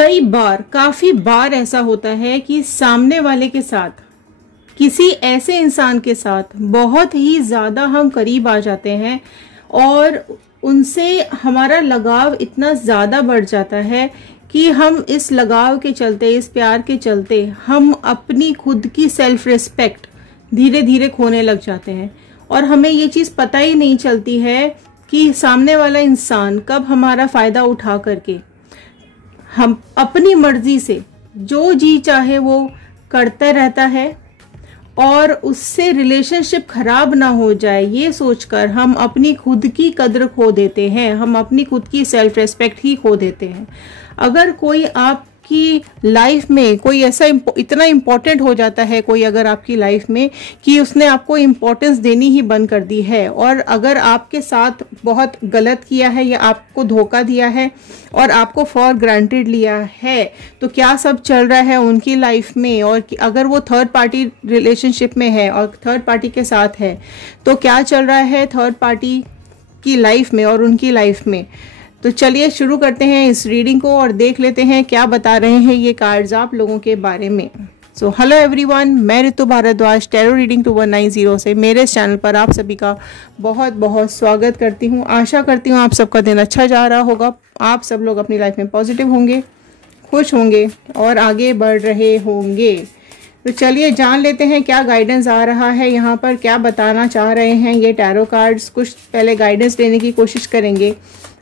कई बार, काफी बार ऐसा होता है कि सामने वाले के साथ, किसी ऐसे इंसान के साथ बहुत ही ज्यादा हम करीब आ जाते हैं और उनसे हमारा लगाव इतना ज्यादा बढ़ जाता है कि हम इस लगाव के चलते, इस प्यार के चलते हम अपनी खुद की सेल्फ रिस्पेक्ट धीरे धीरे खोने लग जाते हैं और हमें ये चीज़ पता ही नहीं चलती है कि सामने वाला इंसान कब हमारा फ़ायदा उठा करके हम अपनी मर्जी से जो जी चाहे वो करता रहता है और उससे रिलेशनशिप खराब ना हो जाए ये सोचकर हम अपनी खुद की कद्र खो देते हैं, हम अपनी खुद की सेल्फ रेस्पेक्ट ही खो देते हैं। अगर कोई आपकी लाइफ में कोई ऐसा इतना इम्पोर्टेंट हो जाता है, कोई अगर आपकी लाइफ में कि उसने आपको इम्पोर्टेंस देनी ही बंद कर दी है और अगर आपके साथ बहुत गलत किया है या आपको धोखा दिया है और आपको फॉर ग्रांटेड लिया है, तो क्या सब चल रहा है उनकी लाइफ में, और अगर वो थर्ड पार्टी रिलेशनशिप में है और थर्ड पार्टी के साथ है तो क्या चल रहा है थर्ड पार्टी की लाइफ में और उनकी लाइफ में। तो चलिए शुरू करते हैं इस रीडिंग को और देख लेते हैं क्या बता रहे हैं ये कार्ड्स आप लोगों के बारे में। सो हेलो एवरीवन, मैं ऋतु भारद्वाज टैरो रीडिंग 2190 से मेरे इस चैनल पर आप सभी का बहुत बहुत स्वागत करती हूँ। आशा करती हूँ आप सबका दिन अच्छा जा रहा होगा, आप सब लोग अपनी लाइफ में पॉजिटिव होंगे, खुश होंगे और आगे बढ़ रहे होंगे। तो चलिए जान लेते हैं क्या गाइडेंस आ रहा है यहाँ पर, क्या बताना चाह रहे हैं ये टैरो कार्ड्स। कुछ पहले गाइडेंस लेने की कोशिश करेंगे,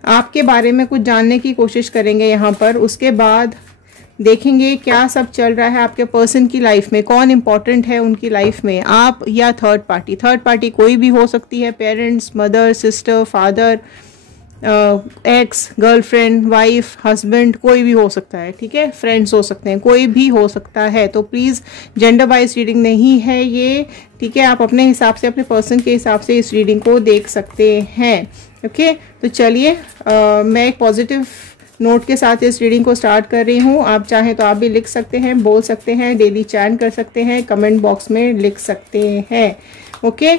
आपके बारे में कुछ जानने की कोशिश करेंगे यहाँ पर, उसके बाद देखेंगे क्या सब चल रहा है आपके पर्सन की लाइफ में, कौन इम्पोर्टेंट है उनकी लाइफ में, आप या थर्ड पार्टी। थर्ड पार्टी कोई भी हो सकती है, parents, mother, sister, father, x, girlfriend, wife, husband, कोई भी हो सकता है, ठीक है, फ्रेंड्स हो सकते हैं, कोई भी हो सकता है। तो प्लीज़ जेंडर वाइज रीडिंग नहीं है ये, ठीक है, आप अपने हिसाब से, अपने पर्सन के हिसाब से इस रीडिंग को देख सकते हैं। ओके तो चलिए मैं एक पॉजिटिव नोट के साथ इस रीडिंग को स्टार्ट कर रही हूँ। आप चाहें तो आप भी लिख सकते हैं, बोल सकते हैं, डेली चैट कर सकते हैं, कमेंट बॉक्स में लिख सकते हैं। ओके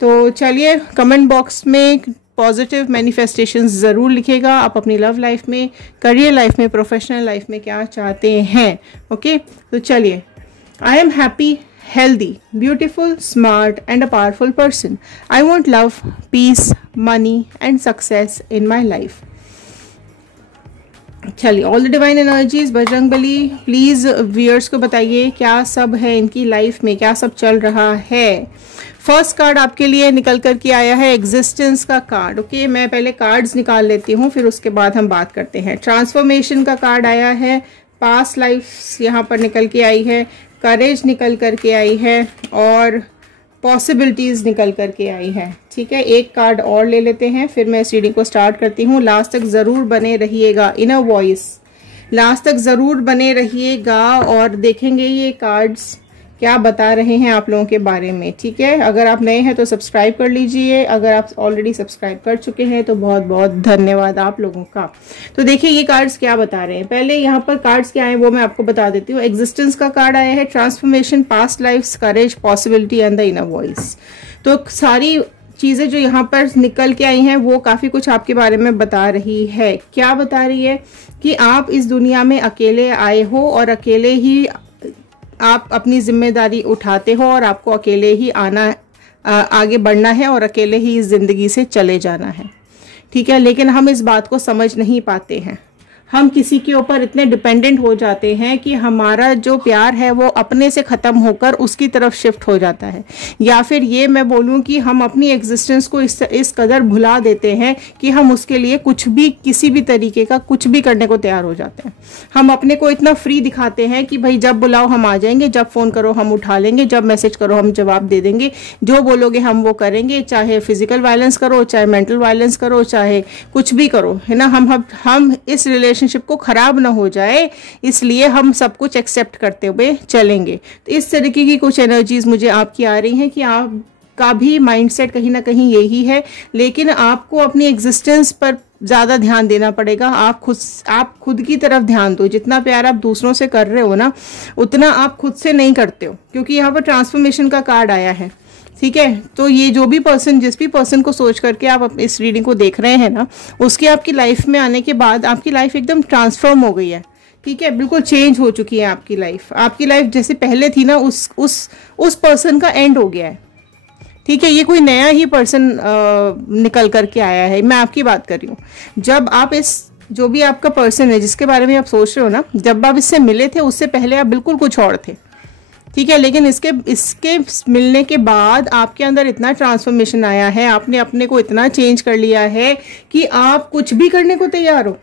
तो चलिए कमेंट बॉक्स में पॉजिटिव मैनिफेस्टेशंस ज़रूर लिखेगा, आप अपनी लव लाइफ में, करियर लाइफ में, प्रोफेशनल लाइफ में क्या चाहते हैं। ओके तो चलिए, I am happy, healthy, beautiful, smart and a powerful person. I want love, peace, money and success in my life. चलिए, all the divine energies, Bajrangbali please viewers को बताइए क्या सब है इनकी लाइफ में, क्या सब चल रहा है। फर्स्ट कार्ड आपके लिए निकल कर के आया है एग्जिस्टेंस का कार्ड। ओके मैं पहले कार्ड्स निकाल लेती हूँ, फिर उसके बाद हम बात करते हैं। ट्रांसफॉर्मेशन का कार्ड आया है, पास्ट लाइफ यहाँ पर निकल के आई है, करेज निकल करके आई है और पॉसिबिलिटीज़ निकल करके आई है। ठीक है, एक कार्ड और ले लेते हैं, फिर मैं इस रीडिंग को स्टार्ट करती हूँ। लास्ट तक ज़रूर बने रहिएगा, इनर वॉइस, लास्ट तक ज़रूर बने रहिएगा और देखेंगे ये कार्ड्स क्या बता रहे हैं आप लोगों के बारे में। ठीक है, अगर आप नए हैं तो सब्सक्राइब कर लीजिए, अगर आप ऑलरेडी सब्सक्राइब कर चुके हैं तो बहुत बहुत धन्यवाद आप लोगों का। तो देखिए ये कार्ड्स क्या बता रहे हैं। पहले यहाँ पर कार्ड्स क्या हैं वो मैं आपको बता देती हूँ। एग्जिस्टेंस का कार्ड आया है, transformation, past life, courage, possibility and the inner voice. तो सारी चीज़ें जो यहाँ पर निकल के आई हैं वो काफ़ी कुछ आपके बारे में बता रही है। क्या बता रही है कि आप इस दुनिया में अकेले आए हो और अकेले ही आप अपनी जिम्मेदारी उठाते हो और आपको अकेले ही आगे बढ़ना है और अकेले ही इस ज़िंदगी से चले जाना है। ठीक है, लेकिन हम इस बात को समझ नहीं पाते हैं। हम किसी के ऊपर इतने डिपेंडेंट हो जाते हैं कि हमारा जो प्यार है वो अपने से ख़त्म होकर उसकी तरफ शिफ्ट हो जाता है, या फिर ये मैं बोलूँ कि हम अपनी एग्जिस्टेंस को इस कदर भुला देते हैं कि हम उसके लिए कुछ भी, किसी भी तरीके का कुछ भी करने को तैयार हो जाते हैं। हम अपने को इतना फ्री दिखाते हैं कि भाई जब बुलाओ हम आ जाएंगे, जब फ़ोन करो हम उठा लेंगे, जब मैसेज करो हम जवाब दे देंगे, जो बोलोगे हम वो करेंगे, चाहे फिजिकल वायलेंस करो, चाहे मेंटल वायलेंस करो, चाहे कुछ भी करो, है ना। हम इस रिलेशनशिप को खराब ना हो जाए इसलिए हम सब कुछ एक्सेप्ट करते हुए चलेंगे। तो इस तरीके की कुछ एनर्जीज मुझे आपकी आ रही हैं कि आपका भी माइंडसेट कहीं ना कहीं यही है, लेकिन आपको अपनी एग्जिस्टेंस पर ज़्यादा ध्यान देना पड़ेगा। आप खुद की तरफ ध्यान दो। जितना प्यार आप दूसरों से कर रहे हो ना, उतना आप खुद से नहीं करते हो, क्योंकि यहाँ पर ट्रांसफॉर्मेशन का कार्ड आया है। ठीक है, तो ये जो भी पर्सन, जिस भी पर्सन को सोच करके आप इस रीडिंग को देख रहे हैं ना, उसके आपकी लाइफ में आने के बाद आपकी लाइफ एकदम ट्रांसफॉर्म हो गई है। ठीक है, बिल्कुल चेंज हो चुकी है आपकी लाइफ। आपकी लाइफ जैसे पहले थी ना, उस पर्सन का एंड हो गया है। ठीक है, ये कोई नया ही पर्सन निकल करके आया है। मैं आपकी बात कर रही हूँ, जब आप जो भी आपका पर्सन है जिसके बारे में आप सोच रहे हो ना, जब आप इससे मिले थे उससे पहले आप बिल्कुल कुछ और थे। ठीक है, लेकिन इसके मिलने के बाद आपके अंदर इतना ट्रांसफॉर्मेशन आया है, आपने अपने को इतना चेंज कर लिया है कि आप कुछ भी करने को तैयार हो।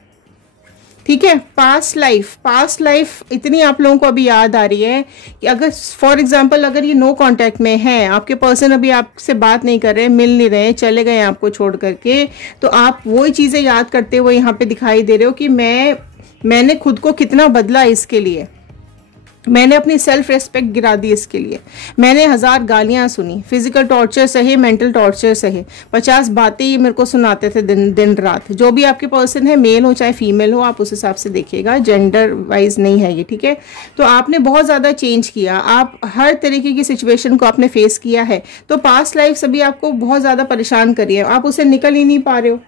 ठीक है, पास्ट लाइफ इतनी आप लोगों को अभी याद आ रही है कि अगर फॉर एग्जांपल अगर ये नो कांटेक्ट में है, आपके पर्सन अभी आपसे बात नहीं कर रहे, मिल नहीं रहे, चले गए आपको छोड़ करके, तो आप वही चीज़ें याद करते हुए यहाँ पे दिखाई दे रहे हो कि मैंने खुद को कितना बदला इसके लिए, मैंने अपनी सेल्फ रेस्पेक्ट गिरा दी इसके लिए, मैंने 1000 गालियां सुनी, फिजिकल टॉर्चर सहे, मेंटल टॉर्चर सहे, 50 बातें ये मेरे को सुनाते थे दिन रात। जो भी आपके पर्सन है, मेल हो चाहे फीमेल हो, आप उस हिसाब से देखिएगा, जेंडर वाइज नहीं है ये। ठीक है, तो आपने बहुत ज़्यादा चेंज किया, आप हर तरीके की सिचुएशन को आपने फेस किया है। तो पास्ट लाइफ सभी आपको बहुत ज़्यादा परेशान करी है, आप उससे निकल ही नहीं पा रहे हो।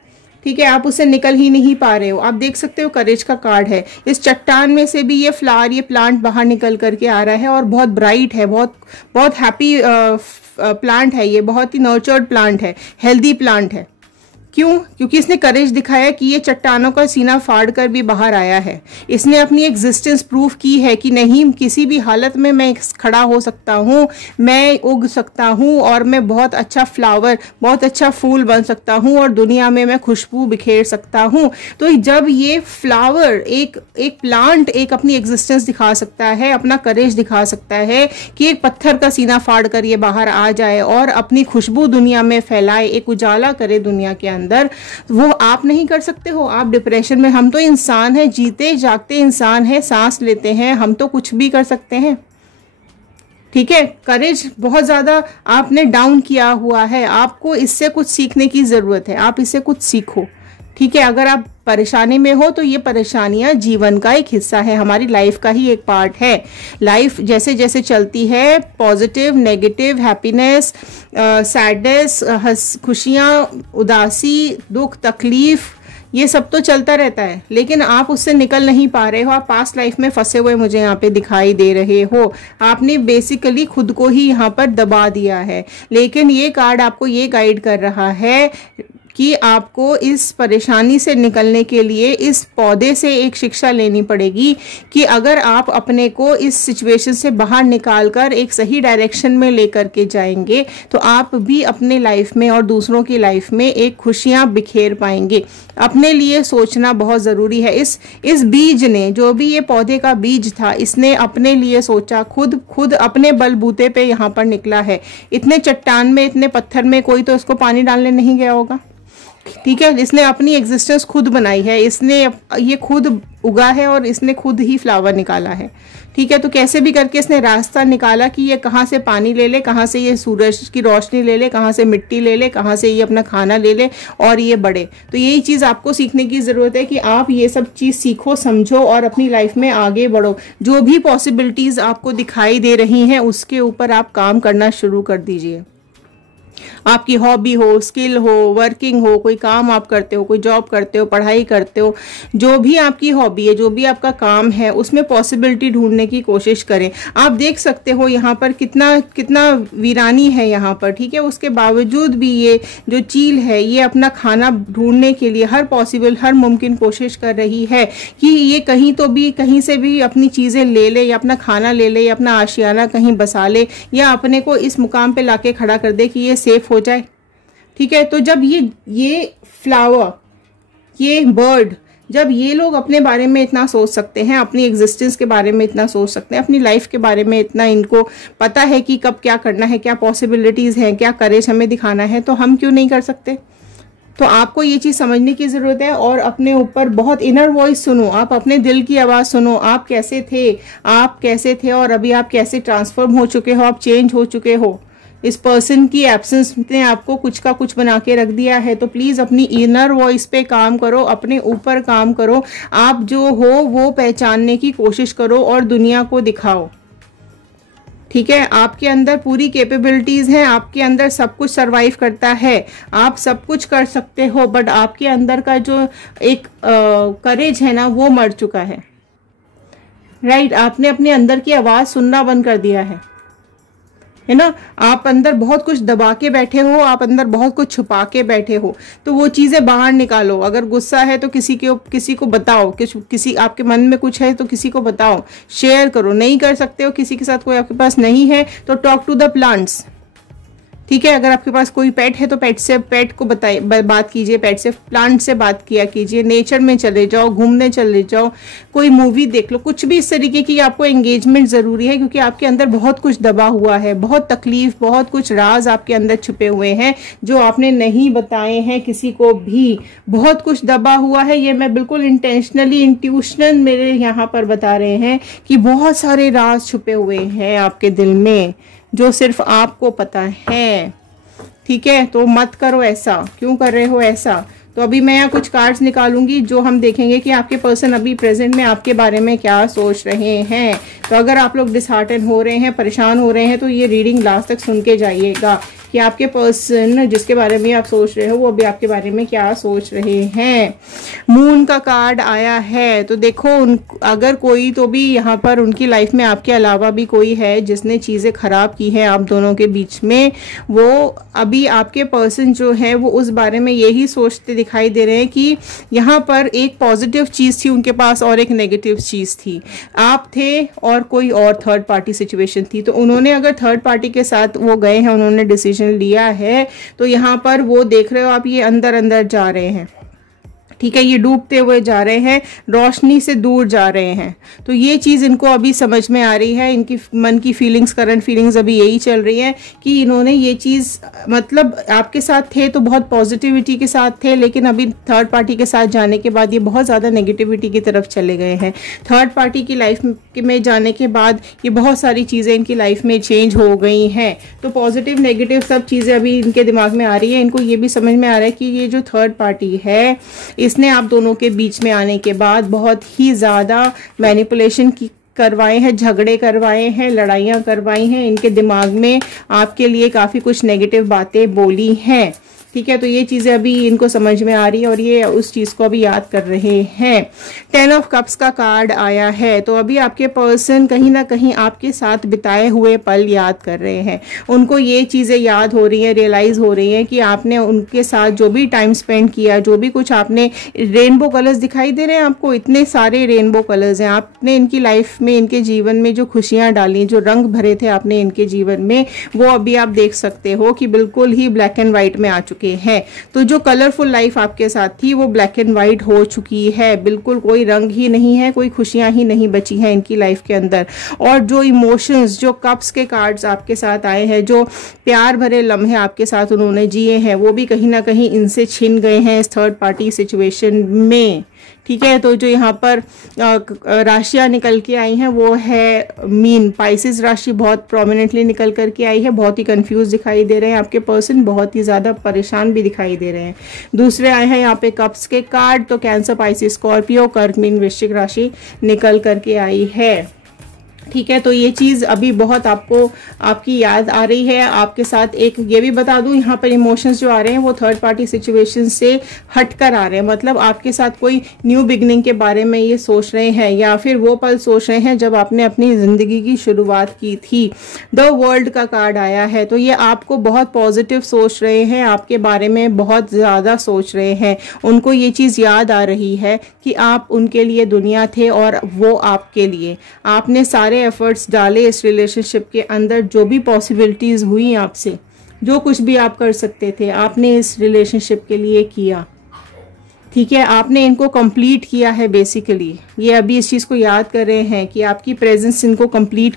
ठीक है, आप उससे निकल ही नहीं पा रहे हो। आप देख सकते हो करेज का कार्ड है, इस चट्टान में से भी ये फ्लावर, ये प्लांट बाहर निकल करके आ रहा है और बहुत ब्राइट है, बहुत हैप्पी प्लांट है ये, बहुत ही नर्चर्ड प्लांट है, हेल्दी प्लांट है। क्यों? क्योंकि इसने करेज दिखाया कि ये चट्टानों का सीना फाड़ कर भी बाहर आया है। इसने अपनी एग्जिस्टेंस प्रूफ की है कि नहीं, किसी भी हालत में मैं खड़ा हो सकता हूँ, मैं उग सकता हूँ और मैं बहुत अच्छा फ्लावर, बहुत अच्छा फूल बन सकता हूँ और दुनिया में मैं खुशबू बिखेर सकता हूँ। तो जब ये फ्लावर, एक प्लांट एक अपनी एग्जिस्टेंस दिखा सकता है, अपना करेज दिखा सकता है कि एक पत्थर का सीना फाड़ कर ये बाहर आ जाए और अपनी खुशबू दुनिया में फैलाए, एक उजाला करे दुनिया के अंदर, वो आप नहीं कर सकते हो। आप डिप्रेशन में, हम तो इंसान हैं, जीते जागते इंसान हैं, सांस लेते हैं, हम तो कुछ भी कर सकते हैं। ठीक है, करेज बहुत ज्यादा आपने डाउन किया हुआ है, आपको इससे कुछ सीखने की जरूरत है, आप इससे कुछ सीखो। ठीक है, अगर आप परेशानी में हो तो ये परेशानियां जीवन का एक हिस्सा है, हमारी लाइफ का ही एक पार्ट है। लाइफ जैसे जैसे चलती है, पॉजिटिव, नेगेटिव, हैप्पीनेस, सैडनेस, खुशियां, उदासी, दुख, तकलीफ, ये सब तो चलता रहता है, लेकिन आप उससे निकल नहीं पा रहे हो। आप पास्ट लाइफ में फंसे हुए मुझे यहाँ पे दिखाई दे रहे हो। आपने बेसिकली खुद को ही यहाँ पर दबा दिया है। लेकिन ये कार्ड आपको ये गाइड कर रहा है कि आपको इस परेशानी से निकलने के लिए इस पौधे से एक शिक्षा लेनी पड़ेगी कि अगर आप अपने को इस सिचुएशन से बाहर निकालकर एक सही डायरेक्शन में लेकर के जाएंगे तो आप भी अपने लाइफ में और दूसरों की लाइफ में एक खुशियां बिखेर पाएंगे। अपने लिए सोचना बहुत ज़रूरी है। इस बीज ने, जो भी ये पौधे का बीज था, इसने अपने लिए सोचा, खुद अपने बलबूते पे यहाँ पर निकला है। इतने चट्टान में, इतने पत्थर में कोई तो इसको पानी डालने नहीं गया होगा। ठीक है, इसने अपनी एग्जिस्टेंस खुद बनाई है, इसने ये खुद उगा है और इसने खुद ही फ्लावर निकाला है। ठीक है, तो कैसे भी करके इसने रास्ता निकाला कि ये कहाँ से पानी ले ले, कहाँ से ये सूरज की रोशनी ले ले, कहाँ से मिट्टी ले ले, कहाँ से ये अपना खाना ले ले और ये बढ़े। तो यही चीज़ आपको सीखने की ज़रूरत है कि आप ये सब चीज़ सीखो, समझो और अपनी लाइफ में आगे बढ़ो। जो भी पॉसिबिलिटीज़ आपको दिखाई दे रही हैं उसके ऊपर आप काम करना शुरू कर दीजिए। आपकी हॉबी हो, स्किल हो, वर्किंग हो, कोई काम आप करते हो, कोई जॉब करते हो, पढ़ाई करते हो, जो भी आपकी हॉबी है, जो भी आपका काम है, उसमें पॉसिबिलिटी ढूंढने की कोशिश करें। आप देख सकते हो यहाँ पर कितना वीरानी है यहाँ पर। ठीक है, उसके बावजूद भी ये जो चील है ये अपना खाना ढूंढने के लिए हर मुमकिन कोशिश कर रही है कि ये कहीं से भी अपनी चीज़ें ले ले, या अपना खाना ले ले, या अपना आशियाना कहीं बसा ले, या अपने को इस मुकाम पे लाके खड़ा कर दे कि ये सेफ हो जाए। ठीक है, तो जब ये फ्लावर, ये बर्ड, जब ये लोग अपने बारे में इतना सोच सकते हैं, अपनी एग्जिस्टेंस के बारे में इतना सोच सकते हैं, अपनी लाइफ के बारे में इतना इनको पता है कि कब क्या करना है, क्या पॉसिबिलिटीज़ हैं, क्या करेज हमें दिखाना है, तो हम क्यों नहीं कर सकते? तो आपको ये चीज़ समझने की ज़रूरत है और अपने ऊपर बहुत इनर वॉइस सुनो, आप अपने दिल की आवाज़ सुनो। आप कैसे थे और अभी आप कैसे ट्रांसफॉर्म हो चुके हो, आप चेंज हो चुके हो। इस पर्सन की एब्सेंस ने आपको कुछ का कुछ बना के रख दिया है। तो प्लीज़ अपनी इनर वॉइस पे काम करो, अपने ऊपर काम करो, आप जो हो वो पहचानने की कोशिश करो और दुनिया को दिखाओ। ठीक है, आपके अंदर पूरी कैपेबिलिटीज़ हैं, आपके अंदर सब कुछ सरवाइव करता है, आप सब कुछ कर सकते हो, बट आपके अंदर का जो एक करेज है ना, वो मर चुका है। राइट, आपने अपने अंदर की आवाज सुनना बंद कर दिया है ना। आप अंदर बहुत कुछ दबा के बैठे हो, आप अंदर बहुत कुछ छुपा के बैठे हो, तो वो चीजें बाहर निकालो। अगर गुस्सा है तो किसी को बताओ, किसी आपके मन में कुछ है तो किसी को बताओ, शेयर करो। नहीं कर सकते हो, किसी के साथ कोई आपके पास नहीं है तो टॉक टू द प्लांट्स, ठीक है। अगर आपके पास कोई पेट है तो पेट को बात कीजिए, पेट से, प्लांट से बात किया कीजिए। नेचर में चले जाओ, घूमने चले जाओ, कोई मूवी देख लो, कुछ भी इस तरीके की आपको एंगेजमेंट जरूरी है, क्योंकि आपके अंदर बहुत कुछ दबा हुआ है, बहुत तकलीफ, बहुत कुछ राज आपके अंदर छुपे हुए हैं जो आपने नहीं बताए हैं किसी को भी। बहुत कुछ दबा हुआ है, ये मैं बिल्कुल इंटेंशनली, इंट्यूशनल मेरे यहाँ पर बता रहे हैं कि बहुत सारे राज छुपे हुए हैं आपके दिल में जो सिर्फ आपको पता है, ठीक है। तो मत करो ऐसा। क्यों कर रहे हो ऐसा? तो अभी मैं यहाँ कुछ कार्ड्स निकालूंगी जो हम देखेंगे कि आपके पर्सन अभी प्रेजेंट में आपके बारे में क्या सोच रहे हैं। तो अगर आप लोग डिसहार्टन हो रहे हैं, परेशान हो रहे हैं, तो ये रीडिंग लास्ट तक सुन के जाइएगा कि आपके पर्सन जिसके बारे में आप सोच रहे हो वो अभी आपके बारे में क्या सोच रहे हैं। मून का कार्ड आया है, तो देखो अगर कोई तो भी यहाँ पर उनकी लाइफ में आपके अलावा भी कोई है जिसने चीज़ें खराब की हैं आप दोनों के बीच में, वो अभी आपके पर्सन जो है वो उस बारे में यही सोचते दिखाई दे रहे हैं कि यहाँ पर एक पॉजिटिव चीज़ थी उनके पास और एक नेगेटिव चीज़ थी। आप थे और कोई और थर्ड पार्टी सिचुएशन थी। तो उन्होंने अगर थर्ड पार्टी के साथ वो गए हैं, उन्होंने डिसीजन लिया है, तो यहाँ पर वो देख रहे हो आप, ये अंदर अंदर जा रहे हैं, ठीक है। ये डूबते हुए जा रहे हैं, रोशनी से दूर जा रहे हैं। तो ये चीज़ इनको अभी समझ में आ रही है। इनकी मन की फीलिंग्स, करंट फीलिंग्स अभी यही चल रही है कि इन्होंने ये चीज़, मतलब आपके साथ थे तो बहुत पॉजिटिविटी के साथ थे, लेकिन अभी थर्ड पार्टी के साथ जाने के बाद ये बहुत ज़्यादा नेगेटिविटी की तरफ चले गए हैं। थर्ड पार्टी की लाइफ में जाने के बाद ये बहुत सारी चीज़ें इनकी लाइफ में चेंज हो गई हैं। तो पॉजिटिव नेगेटिव सब चीज़ें अभी इनके दिमाग में आ रही है। इनको ये भी समझ में आ रहा है कि ये जो थर्ड पार्टी है इसने आप दोनों के बीच में आने के बाद बहुत ही ज़्यादा मैनिपुलेशन की करवाए हैं, झगड़े करवाए हैं, लड़ाइयाँ करवाई हैं, इनके दिमाग में आपके लिए काफ़ी कुछ नेगेटिव बातें बोली हैं, ठीक है। तो ये चीज़ें अभी इनको समझ में आ रही है और ये उस चीज़ को अभी याद कर रहे हैं। 10 ऑफ कप्स का कार्ड आया है, तो अभी आपके पर्सन कहीं ना कहीं आपके साथ बिताए हुए पल याद कर रहे हैं। उनको ये चीज़ें याद हो रही हैं, रियलाइज़ हो रही हैं कि आपने उनके साथ जो भी टाइम स्पेंड किया, जो भी कुछ आपने, रेनबो कलर्स दिखाई दे रहे हैं आपको, इतने सारे रेनबो कलर्स हैं। आपने इनकी लाइफ में, इनके जीवन में जो खुशियाँ डाली, जो रंग भरे थे आपने इनके जीवन में, वो अभी आप देख सकते हो कि बिल्कुल ही ब्लैक एंड वाइट में आ चुके है। तो जो कलरफुल लाइफ आपके साथ थी वो ब्लैक एंड वाइट हो चुकी है, बिल्कुल कोई रंग ही नहीं है, कोई खुशियां ही नहीं बची हैं इनकी लाइफ के अंदर। और जो इमोशंस, जो कप्स के कार्ड्स आपके साथ आए हैं, जो प्यार भरे लम्हे आपके साथ उन्होंने जिए हैं, वो भी कहीं ना कहीं इनसे छिन गए हैं इस थर्ड पार्टी सिचुएशन में, ठीक है। तो जो यहाँ पर राशियाँ निकल के आई हैं वो है मीन, पाइसेस राशि बहुत प्रोमिनेंटली निकल करके आई है। बहुत ही कंफ्यूज दिखाई दे रहे हैं आपके पर्सन, बहुत ही ज़्यादा परेशान भी दिखाई दे रहे हैं। दूसरे आए हैं यहाँ पे कप्स के कार्ड, तो कैंसर, पाइसेस, स्कॉर्पियो, कर्क, मीन, वृश्चिक राशि निकल करके आई है, ठीक है। तो ये चीज़ अभी बहुत आपको, आपकी याद आ रही है आपके साथ। एक ये भी बता दूं, यहाँ पर इमोशंस जो आ रहे हैं वो थर्ड पार्टी सिचुएशन से हटकर आ रहे हैं। मतलब आपके साथ कोई न्यू बिगनिंग के बारे में ये सोच रहे हैं, या फिर वो पल सोच रहे हैं जब आपने अपनी ज़िंदगी की शुरुआत की थी। द वर्ल्ड का कार्ड आया है, तो ये आपको बहुत पॉजिटिव सोच रहे हैं, आपके बारे में बहुत ज़्यादा सोच रहे हैं। उनको ये चीज़ याद आ रही है कि आप उनके लिए दुनिया थे और वो आपके लिए। आपने सारे एफर्ट्स डाले इस रिलेशनशिप के अंदर, जो भी पॉसिबिलिटीज हुई आपसे, जो कुछ भी आप कर सकते थे आपने इस रिलेशनशिप के लिए किया, ठीक है। आपने इनको कंप्लीट किया है बेसिकली। ये अभी इस चीज़ को याद कर रहे हैं कि आपकी प्रेजेंस इनको कंप्लीट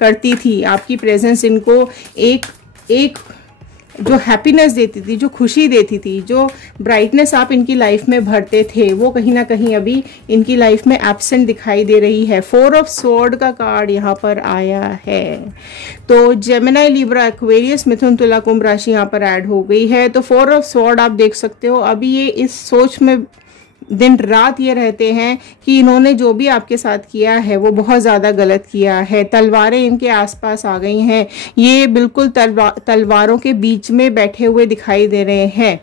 करती थी, आपकी प्रेजेंस इनको एक जो हैप्पीनेस देती थी, जो खुशी देती थी, जो ब्राइटनेस आप इनकी लाइफ में भरते थे, वो कहीं ना कहीं अभी इनकी लाइफ में एब्सेंट दिखाई दे रही है। 4 ऑफ स्वॉर्ड का कार्ड यहाँ पर आया है, तो जेमिनी, लिब्रा, एक्वेरियस, मिथुन, तुला, कुंभ राशि यहाँ पर ऐड हो गई है। तो 4 ऑफ स्वॉर्ड आप देख सकते हो अभी ये इस सोच में दिन रात ये रहते हैं कि इन्होंने जो भी आपके साथ किया है वो बहुत ज़्यादा गलत किया है। तलवारें इनके आसपास आ गई हैं, ये बिल्कुल तलवारों के बीच में बैठे हुए दिखाई दे रहे हैं,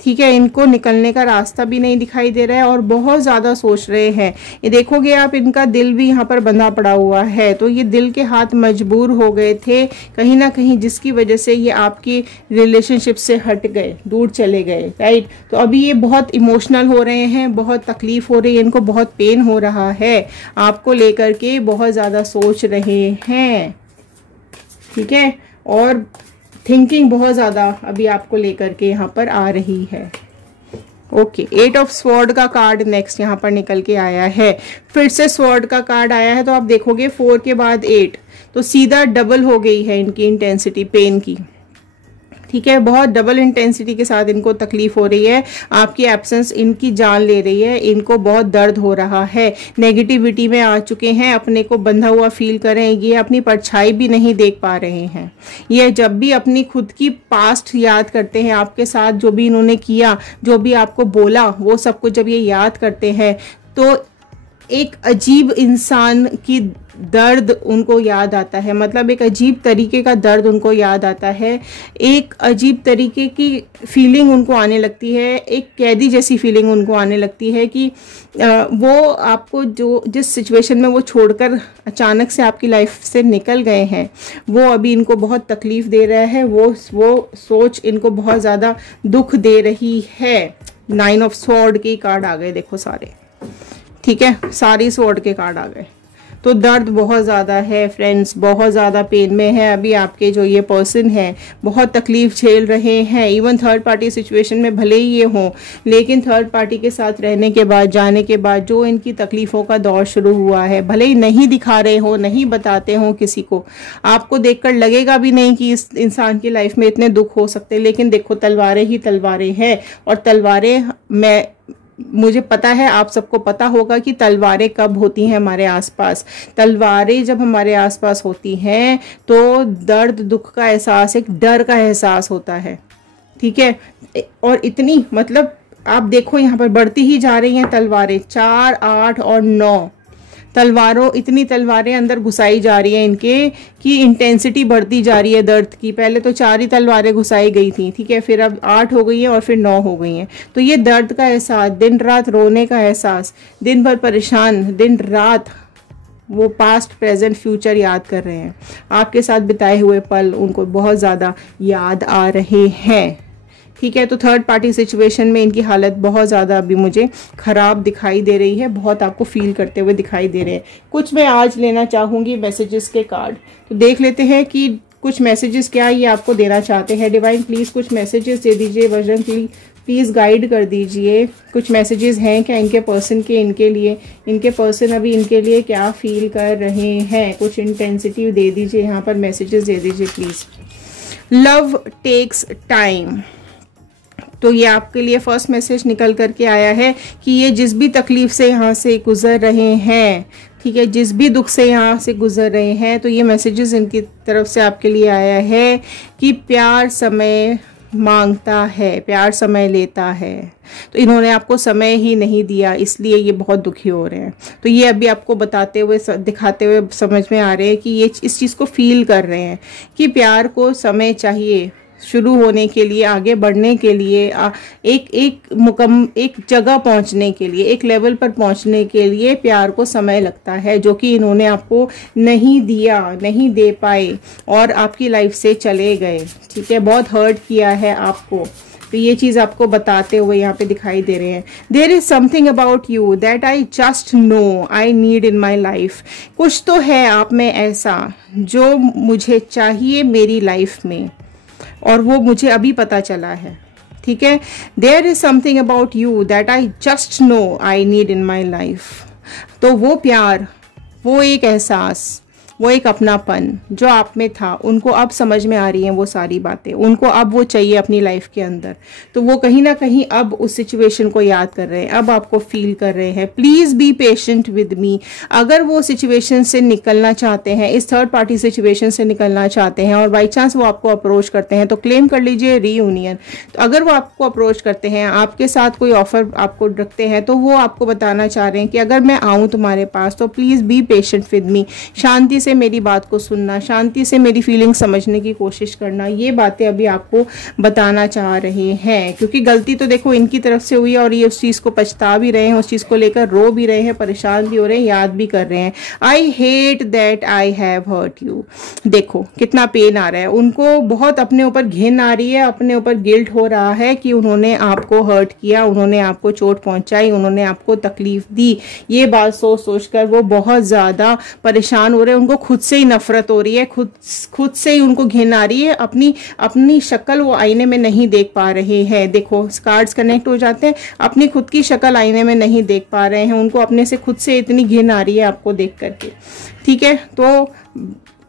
ठीक है, इनको निकलने का रास्ता भी नहीं दिखाई दे रहा है और बहुत ज़्यादा सोच रहे हैं। ये देखोगे आप, इनका दिल भी यहाँ पर बंधा पड़ा हुआ है, तो ये दिल के हाथ मजबूर हो गए थे कहीं ना कहीं, जिसकी वजह से ये आपकी रिलेशनशिप से हट गए, दूर चले गए, राइट। तो अभी ये बहुत इमोशनल हो रहे हैं, बहुत तकलीफ हो रही है इनको, बहुत पेन हो रहा है, आपको लेकर के बहुत ज़्यादा सोच रहे हैं, ठीक है, और थिंकिंग बहुत ज़्यादा अभी आपको लेकर के यहाँ पर आ रही है। ओके, 8 ऑफ स्वॉर्ड का कार्ड नेक्स्ट यहाँ पर निकल के आया है, फिर से स्वॉर्ड का कार्ड आया है। तो आप देखोगे 4 के बाद 8, तो सीधा डबल हो गई है इनकी इंटेंसिटी पेन की, ठीक है, बहुत डबल इंटेंसिटी के साथ इनको तकलीफ हो रही है, आपकी एब्सेंस इनकी जान ले रही है, इनको बहुत दर्द हो रहा है, नेगेटिविटी में आ चुके हैं, अपने को बंधा हुआ फील कर रहे हैं, ये अपनी परछाई भी नहीं देख पा रहे हैं। ये जब भी अपनी खुद की पास्ट याद करते हैं, आपके साथ जो भी इन्होंने किया, जो भी आपको बोला, वो सब कुछ जब ये याद करते हैं तो एक अजीब इंसान की दर्द उनको याद आता है, मतलब एक अजीब तरीके का दर्द उनको याद आता है, एक अजीब तरीके की फीलिंग उनको आने लगती है, एक कैदी जैसी फीलिंग उनको आने लगती है कि वो आपको जो जिस सिचुएशन में वो छोड़कर अचानक से आपकी लाइफ से निकल गए हैं, वो अभी इनको बहुत तकलीफ दे रहा है, वो सोच इनको बहुत ज़्यादा दुख दे रही है। 9 ऑफ स्वॉर्ड के कार्ड आ गए, देखो सारे, ठीक है, सारी स्वॉर्ड के कार्ड आ गए। तो दर्द बहुत ज़्यादा है फ्रेंड्स, बहुत ज़्यादा पेन में है अभी आपके जो ये पर्सन है, बहुत तकलीफ झेल रहे हैं। इवन थर्ड पार्टी सिचुएशन में भले ही ये हों, लेकिन थर्ड पार्टी के साथ रहने के बाद, जाने के बाद जो इनकी तकलीफ़ों का दौर शुरू हुआ है, भले ही नहीं दिखा रहे हो, नहीं बताते हो किसी को, आपको देखकर लगेगा भी नहीं कि इस इंसान की लाइफ में इतने दुख हो सकते, लेकिन देखो तलवारें ही तलवारें हैं। और तलवारें, मुझे पता है आप सबको पता होगा कि तलवारें कब होती हैं हमारे आसपास। तलवारें जब हमारे आसपास होती हैं तो दर्द, दुख का एहसास, एक डर का एहसास होता है, ठीक है। और इतनी, मतलब आप देखो यहाँ पर बढ़ती ही जा रही हैं तलवारें, 4, 8 और 9 तलवारों, इतनी तलवारें अंदर घुसाई जा रही हैं इनके कि इंटेंसिटी बढ़ती जा रही है दर्द की। पहले तो 4 ही तलवारें घुसाई गई थी, ठीक है, फिर अब 8 हो गई हैं और फिर 9 हो गई हैं। तो ये दर्द का एहसास, दिन रात रोने का एहसास, दिन भर परेशान, दिन रात वो पास्ट, प्रेजेंट, फ्यूचर याद कर रहे हैं, आपके साथ बिताए हुए पल उनको बहुत ज़्यादा याद आ रहे हैं, ठीक है। तो थर्ड पार्टी सिचुएशन में इनकी हालत बहुत ज़्यादा अभी मुझे ख़राब दिखाई दे रही है, बहुत आपको फील करते हुए दिखाई दे रहे हैं। कुछ मैं आज लेना चाहूँगी मैसेजेस के कार्ड, तो देख लेते हैं कि कुछ मैसेजेस क्या ये आपको देना चाहते हैं। डिवाइन प्लीज़ कुछ मैसेजेस दे दीजिए, वर्जन प्लीज़ गाइड कर दीजिए, कुछ मैसेजेस हैं क्या इनके पर्सन के, इनके लिए, इनके पर्सन अभी इनके लिए क्या फील कर रहे हैं, कुछ इंटेंसिटी दे दीजिए, यहाँ पर मैसेजेस दे दीजिए प्लीज़। लव टेक्स टाइम, तो ये आपके लिए फर्स्ट मैसेज निकल करके आया है कि ये जिस भी तकलीफ से यहाँ से गुजर रहे हैं, ठीक है, जिस भी दुख से यहाँ से गुजर रहे हैं, तो ये मैसेजेस इनकी तरफ से आपके लिए आया है कि प्यार समय मांगता है, प्यार समय लेता है। तो इन्होंने आपको समय ही नहीं दिया, इसलिए ये बहुत दुखी हो रहे हैं। तो ये अभी आपको बताते हुए, दिखाते हुए समझ में आ रहे हैं कि ये इस चीज़ को फील कर रहे हैं कि प्यार को समय चाहिए शुरू होने के लिए, आगे बढ़ने के लिए, एक जगह पहुंचने के लिए, एक लेवल पर पहुंचने के लिए प्यार को समय लगता है, जो कि इन्होंने आपको नहीं दिया, नहीं दे पाए और आपकी लाइफ से चले गए, ठीक है, बहुत हर्ट किया है आपको। तो ये चीज़ आपको बताते हुए यहाँ पे दिखाई दे रहे हैं। There is something about you that I just know I need in my life, कुछ तो है आप में ऐसा जो मुझे चाहिए मेरी लाइफ में, और वो मुझे अभी पता चला है, ठीक है। There is something about you that I just know I need in my life, तो वो प्यार, वो एक एहसास, वो एक अपनापन जो आप में था, उनको अब समझ में आ रही हैं वो सारी बातें, उनको अब वो चाहिए अपनी लाइफ के अंदर। तो वो कहीं ना कहीं अब उस सिचुएशन को याद कर रहे हैं, अब आपको फील कर रहे हैं। प्लीज़ बी पेशेंट विद मी। अगर वो सिचुएशन से निकलना चाहते हैं, इस थर्ड पार्टी सिचुएशन से निकलना चाहते हैं और बाई चांस वो आपको अप्रोच करते हैं, तो क्लेम कर लीजिए रीयूनियन। तो अगर वो आपको अप्रोच करते हैं, आपके साथ कोई ऑफर आपको रखते हैं, तो वो आपको बताना चाह रहे हैं कि अगर मैं आऊँ तुम्हारे पास तो please be patient with me, शांति से से मेरी बात को सुनना, शांति से मेरी फीलिंग समझने की कोशिश करना, ये बातें अभी आपको बताना चाह रहे हैं। क्योंकि गलती तो देखो इनकी तरफ से हुई है और ये उस चीज़ को पछता भी रहे हैं, उस चीज़ को लेकर रो भी रहे हैं, परेशान भी हो रहे हैं, याद भी कर रहे हैं। I hate that I have hurt you. देखो कितना पेन आ रहा है उनको, बहुत अपने ऊपर घिन आ रही है, अपने ऊपर गिल्ट हो रहा है कि उन्होंने आपको हर्ट किया, उन्होंने आपको चोट पहुंचाई, उन्होंने आपको तकलीफ दी। ये बात सोच सोचकर वो बहुत ज़्यादा परेशान हो रहे हैं, उनको खुद से ही नफरत हो रही है, खुद से ही उनको घिन आ रही है। अपनी शक्ल वो आईने में नहीं देख पा रहे हैं। देखो कार्ड्स कनेक्ट हो जाते हैं, अपनी खुद की शक्ल आईने में नहीं देख पा रहे हैं, उनको अपने से खुद से इतनी घिन आ रही है आपको देख करके। ठीक है, तो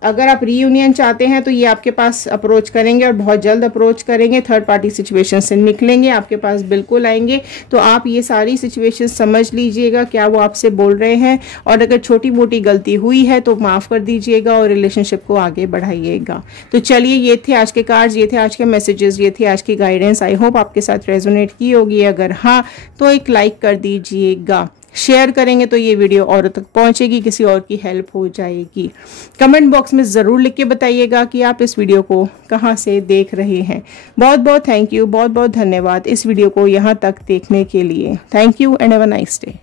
अगर आप रीयूनियन चाहते हैं तो ये आपके पास अप्रोच करेंगे और बहुत जल्द अप्रोच करेंगे, थर्ड पार्टी सिचुएशन से निकलेंगे, आपके पास बिल्कुल आएंगे। तो आप ये सारी सिचुएशन समझ लीजिएगा क्या वो आपसे बोल रहे हैं, और अगर छोटी मोटी गलती हुई है तो माफ़ कर दीजिएगा और रिलेशनशिप को आगे बढ़ाइएगा। तो चलिए, ये थे आज के कार्ड्स, ये थे आज के मैसेजेस, ये थी आज की गाइडेंस। आई होप आपके साथ रेजोनेट की होगी। अगर हाँ तो एक लाइक कर दीजिएगा, शेयर करेंगे तो ये वीडियो और तक पहुंचेगी, किसी और की हेल्प हो जाएगी। कमेंट बॉक्स में ज़रूर लिख के बताइएगा कि आप इस वीडियो को कहां से देख रहे हैं। बहुत बहुत थैंक यू, बहुत बहुत धन्यवाद इस वीडियो को यहां तक देखने के लिए। Thank you and have a nice day.